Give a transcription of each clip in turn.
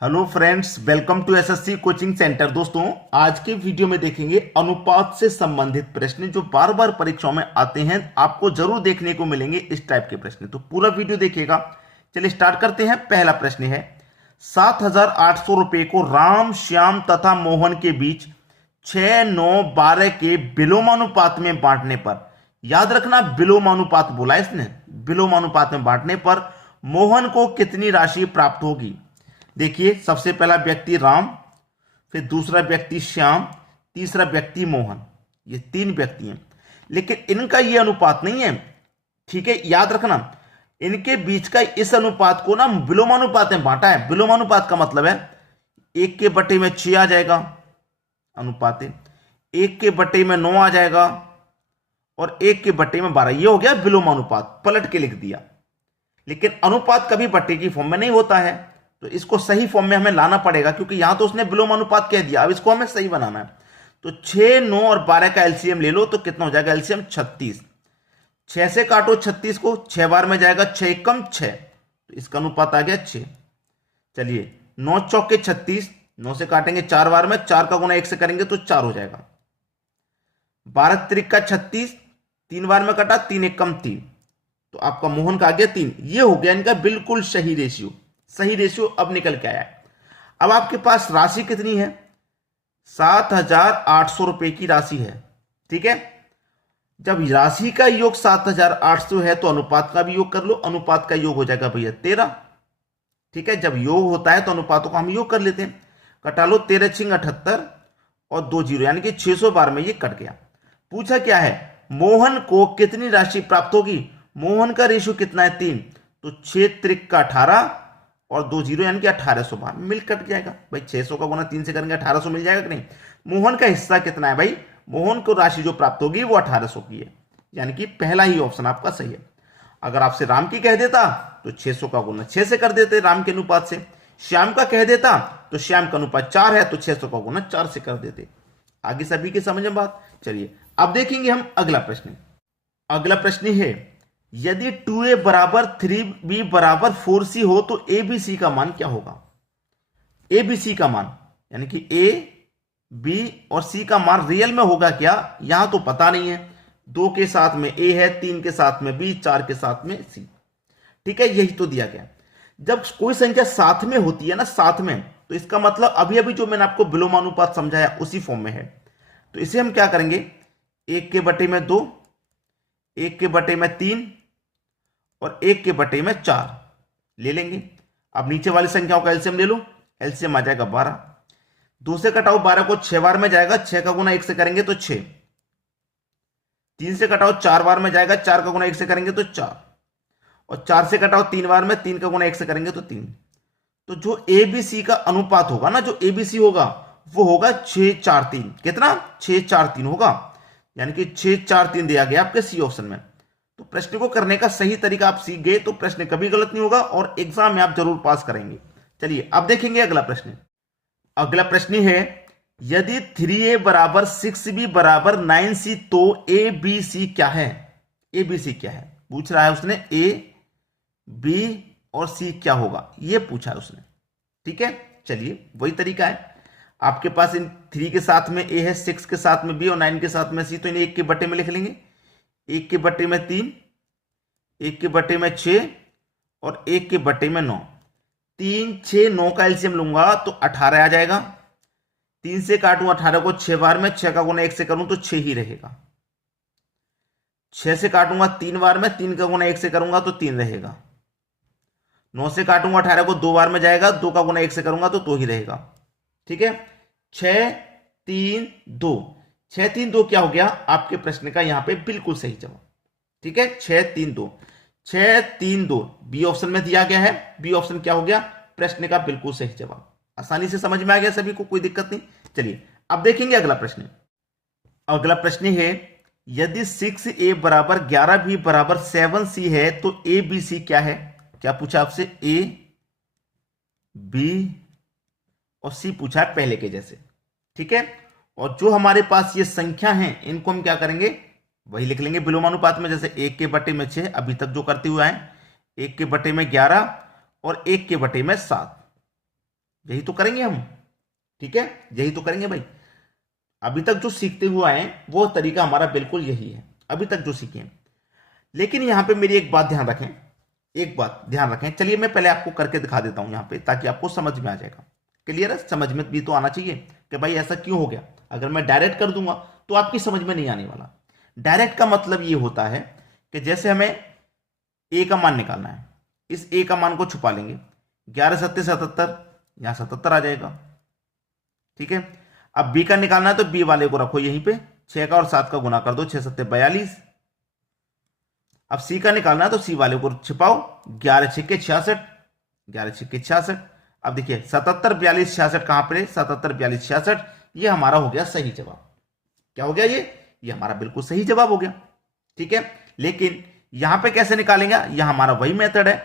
Hello friends, welcome to SSC coaching centre. दोस्तों, आज के वीडियो में देखेंगे अनुपात से संबंधित प्रश्न जो बार बार परीक्षाओं में आते हैं। आपको जरूर देखने को मिलेंगे इस टाइप के प्रश्न, तो पूरा वीडियो देखिएगा। चलिए स्टार्ट करते हैं। पहला प्रश्न है 7,800 रुपए को राम, श्याम तथा मोहन के बीच 6, 9, 12 के विलोमानुपात में बांटने पर, याद रखना विलोमानुपात बोला इसने, विलोमानुपात में बांटने पर मोहन को कितनी राशि प्राप्त होगी। देखिए, सबसे पहला व्यक्ति राम, फिर दूसरा व्यक्ति श्याम, तीसरा व्यक्ति मोहन। ये 3 व्यक्ति हैं, लेकिन इनका ये अनुपात नहीं है। ठीक है, याद रखना इनके बीच का इस अनुपात को ना विलोमानुपात में बांटा है। विलोमानुपात का मतलब है 1 के बटे में 6 आ जाएगा अनुपात, 1 के बटे में 9 आ जाएगा और 1 के बटे में 12। ये हो गया विलोमानुपात, पलट के लिख दिया। लेकिन अनुपात कभी बटे की फॉर्म में नहीं होता है, तो इसको सही फॉर्म में हमें लाना पड़ेगा, क्योंकि यहां तो उसने विलोमानुपात कह दिया। अब इसको हमें सही बनाना है। तो 6, 9 और 12 का एलसीएम ले लो तो कितना हो जाएगा एलसीएम 36। 6 से काटो 36 को, 6 बार में जाएगा 6 एकम 6, तो इसका अनुपात आ गया 6। चलिए 9 चौके 36, 9 से काटेंगे 4 बार में, 4 का गुना 1 से करेंगे तो 4 हो जाएगा। 12 त्रिक 36, 3 बार में कटा, 3 एकम 3, तो आपका मोहन का आ गया 3। ये हो गया इनका बिल्कुल सही रेशियो। सही रेशियो अब निकल के आया है। अब आपके पास राशि कितनी है, 7,800 रुपए की राशि है। ठीक है, जब राशि का योग 7,800 है तो अनुपात का भी योग कर लो। अनुपात का योग हो जाएगा भैया 13। ठीक है, जब योग होता है तो अनुपातों का हम योग कर लेते हैं। कटा लो, 13 छिंग 78 और 2 जीरो, यानी कि 600 बार में ये कट गया। पूछा क्या है, मोहन को कितनी राशि प्राप्त होगी। मोहन का रेशियो कितना है 3, तो 6 त्रिक का 18 और 2 जीरो, यानी कि 1800 बार मिल कट जाएगा। भाई 600 का गुना 3 से करेंगे 1800 मिल जाएगा कि नहीं। मोहन का हिस्सा कितना है भाई, मोहन को राशि जो प्राप्त होगी वो 1800 की है, यानी कि पहला ही ऑप्शन आपका सही है। अगर आपसे राम की कह देता तो 600 का गुना 6 से कर देते राम के अनुपात से। श्याम का कह देता तो श्याम का अनुपात 4 है, तो 600 का गुना 4 से कर देते। आगे सभी की समझ में बात। चलिए अब देखेंगे हम अगला प्रश्न। अगला प्रश्न है, यदि 2a बराबर 3b बराबर 4c हो तो abc का मान क्या होगा। abc का मान यानी कि a, b और c का मान रियल में होगा क्या, यहां तो पता नहीं है। 2 के साथ में a है, 3 के साथ में b, 4 के साथ में c। ठीक है, यही तो दिया गया। जब कोई संख्या साथ में होती है ना, साथ में, तो इसका मतलब अभी अभी जो मैंने आपको विलोमानुपात समझाया उसी फॉर्म में है। तो इसे हम क्या करेंगे, 1 के बटे में 2, 1 के बटे में 3 और 1 के बटे में 4 ले लेंगे। अब नीचे वाली संख्याओं का एलसीएम ले लो, एलसीएम आ जाएगा 12। 2 से कटाओ 12 को 6 बार में जाएगा, 6 का गुना 1 से करेंगे तो 6। 3 से कटाओ 4 बार में जाएगा, 4 का गुना 1 से करेंगे तो 4। और 4 से कटाओ 3 बार में, 3 का गुना 1 से करेंगे तो 3। तो जो एबीसी का अनुपात होगा ना, जो एबीसी होगा वो होगा 6, 4, 3। कितना, 6, 4, 3 होगा, यानी कि 6, 4, 3 दिया गया आपके सी ऑप्शन में। तो प्रश्न को करने का सही तरीका आप सीख गए तो प्रश्न कभी गलत नहीं होगा और एग्जाम में आप जरूर पास करेंगे। चलिए अब देखेंगे अगला प्रश्न। अगला प्रश्न है, यदि 3a बराबर 6b बराबर 9c तो abc क्या है। abc क्या है पूछ रहा है उसने, a, b और c क्या होगा ये पूछा है उसने। ठीक है, चलिए वही तरीका है। आपके पास इन 3 के साथ में a है, 6 के साथ में b और 9 के साथ में c, तो इन्हें 1 के बटे में लिख लेंगे। 1 के बटे में 3, 1 के बटे में 6 और 1 के बटे में 9। 3, 6, 9 का एलसीएम लूंगा तो 18 आ जाएगा। 3 से काटूं 18 को 6 बार में, 6 का गुना 1 से करूं तो 6 ही रहेगा। 6 से काटूंगा 3 बार में, 3 का गुना 1 से करूंगा तो 3 रहेगा। 9 से काटूंगा 18 को 2 बार में जाएगा, 2 का गुना 1 से करूंगा तो 2 ही रहेगा। ठीक है, 6, 3, 2, 6, 3, 2 क्या हो गया आपके प्रश्न का यहां पे बिल्कुल सही जवाब। ठीक है, 6, 3, 2, 6, 3, 2 बी ऑप्शन में दिया गया है। बी ऑप्शन क्या हो गया प्रश्न का बिल्कुल सही जवाब। आसानी से समझ में आ गया सभी को, कोई दिक्कत नहीं। चलिए अब देखेंगे अगला प्रश्न। अगला प्रश्न है, यदि 6a बराबर 11b बराबर 7c है तो abc क्या है। क्या पूछा आपसे, a, b और c पूछा है पहले के जैसे। ठीक है, और जो हमारे पास ये संख्या हैं इनको हम क्या करेंगे, वही लिख लेंगे विलोमानुपात में। जैसे 1 के बटे में 6 अभी तक जो करते हुए आए, 1 के बटे में 11 और 1 के बटे में 7। यही तो करेंगे हम, ठीक है, यही तो करेंगे भाई। अभी तक जो सीखते हुए आए वो तरीका हमारा बिल्कुल यही है, अभी तक जो सीखे हैं। लेकिन यहां पे मेरी एक बात ध्यान रखें, एक बात ध्यान रखें। चलिए मैं पहले आपको करके दिखा देता हूं यहां पे, ताकि आपको समझ में आ जाएगा। क्लियर है? समझ में भी तो आना चाहिए कि भाई ऐसा क्यों हो गया। अगर मैं डायरेक्ट कर दूंगा तो आपकी समझ में नहीं आने वाला। डायरेक्ट का मतलब ये होता है कि जैसे हमें ए का मान निकालना है, इस ए का मान को छुपा लेंगे। 11 सत्ते 77, यहां 77 आ जाएगा, ठीक है। अब बी का निकालना है तो बी वाले को रखो यहीं पे, 6 का और 7 का गुना कर दो, 6 सत्ते 42। अब सी का निकालना है तो सी वाले को छिपाओ, 11 छिक्के 66, 11 छिक्के 66। अब देखिए 77 42 66 कहां पर है, 77 42 66, ये हमारा हो गया सही जवाब। क्या हो गया ये हमारा बिल्कुल सही जवाब हो गया, ठीक है। लेकिन यहां पे कैसे निकालेंगे, यह हमारा वही मेथड है,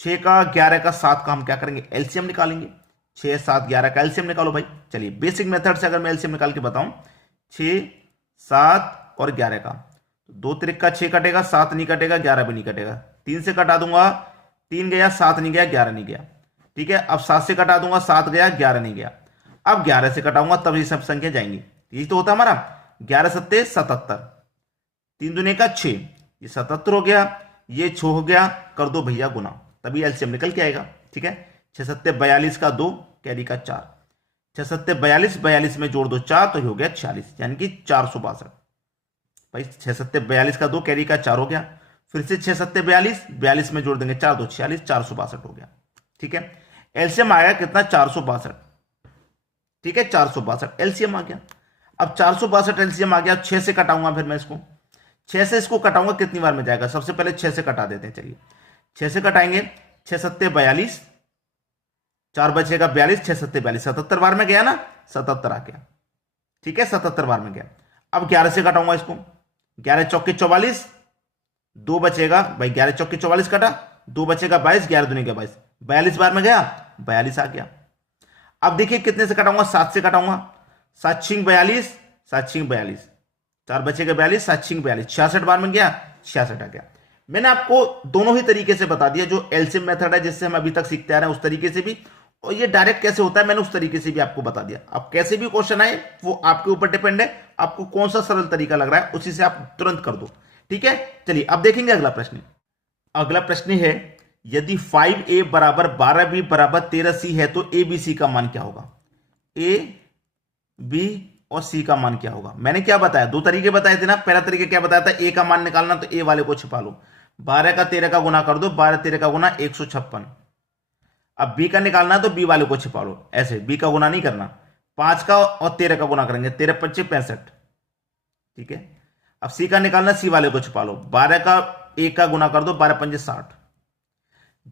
6 का 11 का 7 का हम क्या करेंगे, एलसीएम निकालेंगे। 6 7 11 का एलसीएम निकालो भाई। चलिए बेसिक मेथड से अगर मैं एलसीएम निकाल के बताऊं, 6 7 और 11 का, 2 त्रिक का 6 कटेगा, 7 नहीं कटेगा, 11 भी नहीं कटेगा, 3 से कटा दूंगा, 3 गया, 7 नहीं गया, 11 नहीं गया, ठीक है। अब 7 से कटा दूंगा, 7 गया, 11 नहीं गया। अब 11 से कटाऊंगा तब ये सब संख्या जाएंगी। यही तो होता हमारा, 11 सत्ते 77, 3 दूने का 6, ये 77 हो गया, ये 6 हो गया, कर दो भैया गुना, तभी एलसीएम निकल के आएगा, ठीक है। 6 सत्ते 42 का 2, कैरी का 4, 6 सत्ते 42, 42 में जोड़ दो 4 तो ये हो गया 46, यानी कि 462 भाई। 6 सत्ते 42 का 2, कैरी का 4 हो गया, फिर से 6 सत्ते 42, 42 में जोड़ देंगे 4 2 46, 462 हो गया, ठीक है। एलसीएम आया कितना, 462, ठीक है, 462 एलसीएम आ गया। अब 462 एलसीएम आ गया, 6 से कटाऊंगा, फिर मैं इसको 6 से इसको कटाऊंगा, कितनी बार में जाएगा, सबसे पहले 6 से कटा देते हैं। चलिए 6 से कटाएंगे, 6 सत्ते 42, 4 बचेगा 42, 6 सत्ते 42, 77 बार में गया ना, 77 आ गया, ठीक है, 77 बार में गया। अब 11 से कटाऊंगा इसको, 11 चौके 44, 2 बचेगा भाई, 11 चौके 44 कटा, 2 बचेगा 22, 11 दूनी का 22, 42 बार में गया, 42 आ गया। अब देखिए कितने से कटाऊंगा, 7 से कटाऊंगा, 7 छिंग 42, 7 छिंग 42, 4 बचेगा 42, 7 छिंग 42, 66 बार में गया, 66 आ गया। मैंने आपको दोनों ही तरीके से बता दिया, जो एलसीएम मेथड है जिससे हम अभी तक सीखते आ रहे हैं उस तरीके से भी, और ये डायरेक्ट कैसे होता है मैंने उस तरीके से भी आपको बता दिया। अब कैसे भी क्वेश्चन आए वो आपके ऊपर डिपेंड है, आपको कौन सा सरल तरीका लग रहा है उसी से आप तुरंत कर दो, ठीक है। चलिए अब देखेंगे अगला प्रश्न। अगला प्रश्न है, यदि 5a बराबर 12b बराबर 13c है तो a b c का मान क्या होगा। a b और c का मान क्या होगा। मैंने क्या बताया, दो तरीके बताए थे ना। पहला तरीका क्या बताया था, a का मान निकालना, तो a वाले को छिपा लो, 12 का 13 का गुना कर दो, 12 13 का गुना 156। अब b का निकालना है तो b वाले को छिपा लो, ऐसे b का गुना नहीं करना, 5 का और 13 का गुना करेंगे, 13 25 65, ठीक है। अब c का निकालना, c वाले को छिपा लो, 12 का 1 का गुना कर दो, 12 5 60।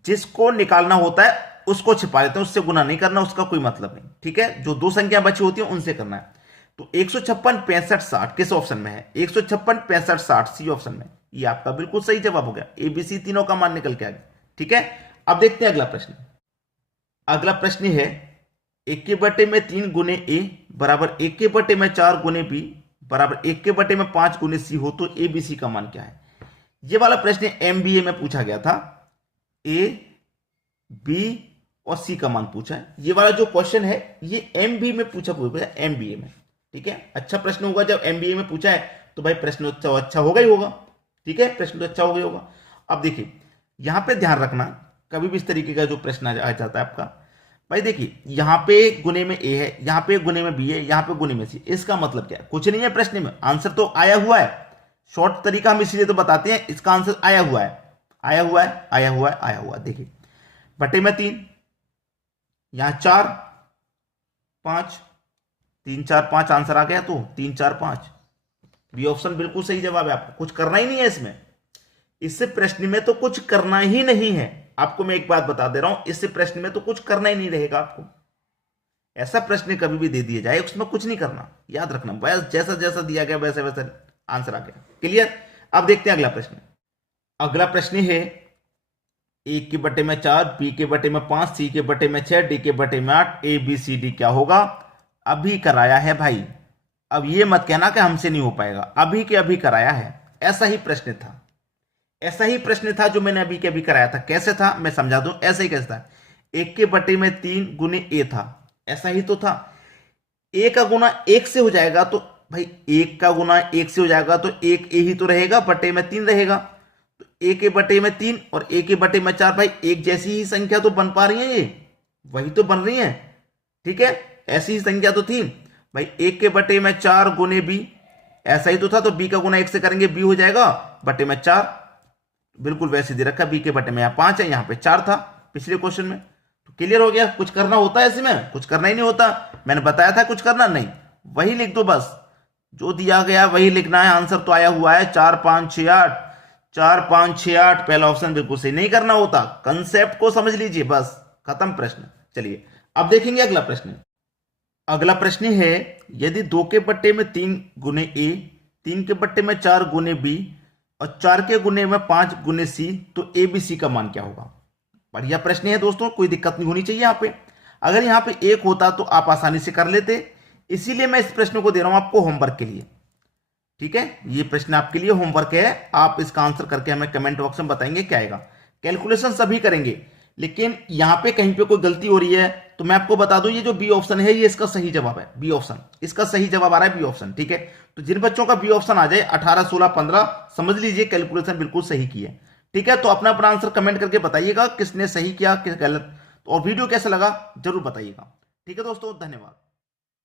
जिसको निकालना होता है उसको छिपा लेते हैं, उससे गुना नहीं करना, उसका कोई मतलब नहीं, ठीक है। जो दो संख्या बची होती है उनसे करना है। तो 156 65 60 किस ऑप्शन में है, 156 65 60 सी ऑप्शन में। ये आपका बिल्कुल सही जवाब हो गया, एबीसी तीनों का मान निकल के आ गया, ठीक है। अब देखते हैं अगला प्रश्न। अगला प्रश्न है, 1/3 गुने ए बराबर 1/4 गुने बी बराबर 1/5 गुने सी हो तो एबीसी का मान क्या है। ये वाला प्रश्न एमबीए में पूछा गया था, ए बी और सी का मान पूछा है। ये वाला जो क्वेश्चन है ये एमबीए में पूछा है, एमबीए में, ठीक है। अच्छा प्रश्न होगा, जब एमबीए में पूछा है तो भाई प्रश्न अच्छा होगा ही होगा, ठीक है, प्रश्न तो अच्छा हो गया होगा। अब देखिए यहां पे ध्यान रखना, कभी भी इस तरीके का जो प्रश्न आ जाता है आपका, भाई देखिए यहां पे गुने में ए है, यहां पे गुने में बी है, यहां पे गुने में सी, इसका मतलब क्या है, कुछ नहीं है प्रश्न में, आंसर तो आया हुआ है। शॉर्ट तरीका हम इसीलिए तो बताते हैं, इसका आंसर आया हुआ है, आया हुआ है, आया हुआ है, आया हुआ है। देखिए बटे में 3, यहां 4 5, 3 4 5 आंसर आ गया, तो 3 4 5 बी ऑप्शन बिल्कुल सही जवाब है। आपको कुछ करना ही नहीं है इसमें, इससे प्रश्न में तो कुछ करना ही नहीं है। आपको मैं एक बात बता दे रहा हूं, इससे प्रश्न में तो कुछ करना ही नहीं रहेगा आपको। ऐसा प्रश्न कभी भी दे दिया जाए उसमें कुछ नहीं करना, याद रखना, बस जैसा जैसा दिया गया वैसे वैसे आंसर आ गया। क्लियर। अब देखते हैं अगला प्रश्न। अगला प्रश्न है, 1/4 b/5 c/6 d/8 a b c d क्या होगा। अभी कराया है भाई, अब ये मत कहना कि हमसे नहीं हो पाएगा, अभी के अभी कराया है। ऐसा ही प्रश्न था, ऐसा ही प्रश्न था जो मैंने अभी के अभी कराया था। कैसे था मैं समझा दूं, ऐसे ही कैसे था। 1/3 गुने ए था, ऐसा ही तो था। ए का गुना 1 से हो जाएगा तो भाई 1 का गुना 1 से हो जाएगा तो 1 ए ही तो रहेगा, बटे में 3 रहेगा। तो 1/3 और 1/4 भाई एक जैसी ही संख्या तो बन पा रही है, ये वही तो बन रही है। ठीक है, ऐसी ही संख्या तो थी भाई। 1/4 गुने बी, ऐसा ही तो था। तो बी का गुना 1 से करेंगे, बी हो जाएगा बटे में 4, बिल्कुल वैसे दे रखा। बी के बटे में यहाँ 5 है, यहाँ पे 4 था पिछले क्वेश्चन में। तो क्लियर हो गया। कुछ करना होता है इसमें? कुछ करना ही नहीं होता। मैंने बताया था कुछ करना नहीं, वही लिख दो बस, जो दिया गया वही लिखना है। आंसर तो आया हुआ है 4 5 6 8, 4 5 6 8, पहला ऑप्शन बिल्कुल सही। नहीं करना होता, कंसेप्ट को समझ लीजिए, बस खत्म प्रश्न। चलिए अब देखेंगे अगला प्रश्न। अगला प्रश्न है, यदि 2/3 गुने ए, 3/4 गुने बी और 4 के गुने में 5 गुने सी, तो ए बी सी का मान क्या होगा? बढ़िया प्रश्न है दोस्तों, कोई दिक्कत नहीं होनी चाहिए यहाँ पे। अगर यहाँ पे 1 होता तो आप आसानी से कर लेते, इसीलिए मैं इस प्रश्न को दे रहा हूं आपको होमवर्क के लिए। ठीक है, ये प्रश्न आपके लिए होमवर्क है, आप इसका आंसर करके हमें कमेंट बॉक्स में बताएंगे क्या आएगा। कैलकुलेशन सभी करेंगे, लेकिन यहां पे कहीं पे कोई गलती हो रही है तो मैं आपको बता दूं, ये जो बी ऑप्शन है ये इसका सही जवाब है। बी ऑप्शन इसका सही जवाब आ रहा है, बी ऑप्शन। ठीक है, तो जिन बच्चों का बी ऑप्शन आ जाए 18 16 15, समझ लीजिए कैलकुलेशन बिल्कुल सही की है। ठीक है, तो अपना अपना आंसर कमेंट करके बताइएगा किसने सही किया किस गलत, और वीडियो कैसा लगा जरूर बताइएगा। ठीक है दोस्तों, धन्यवाद।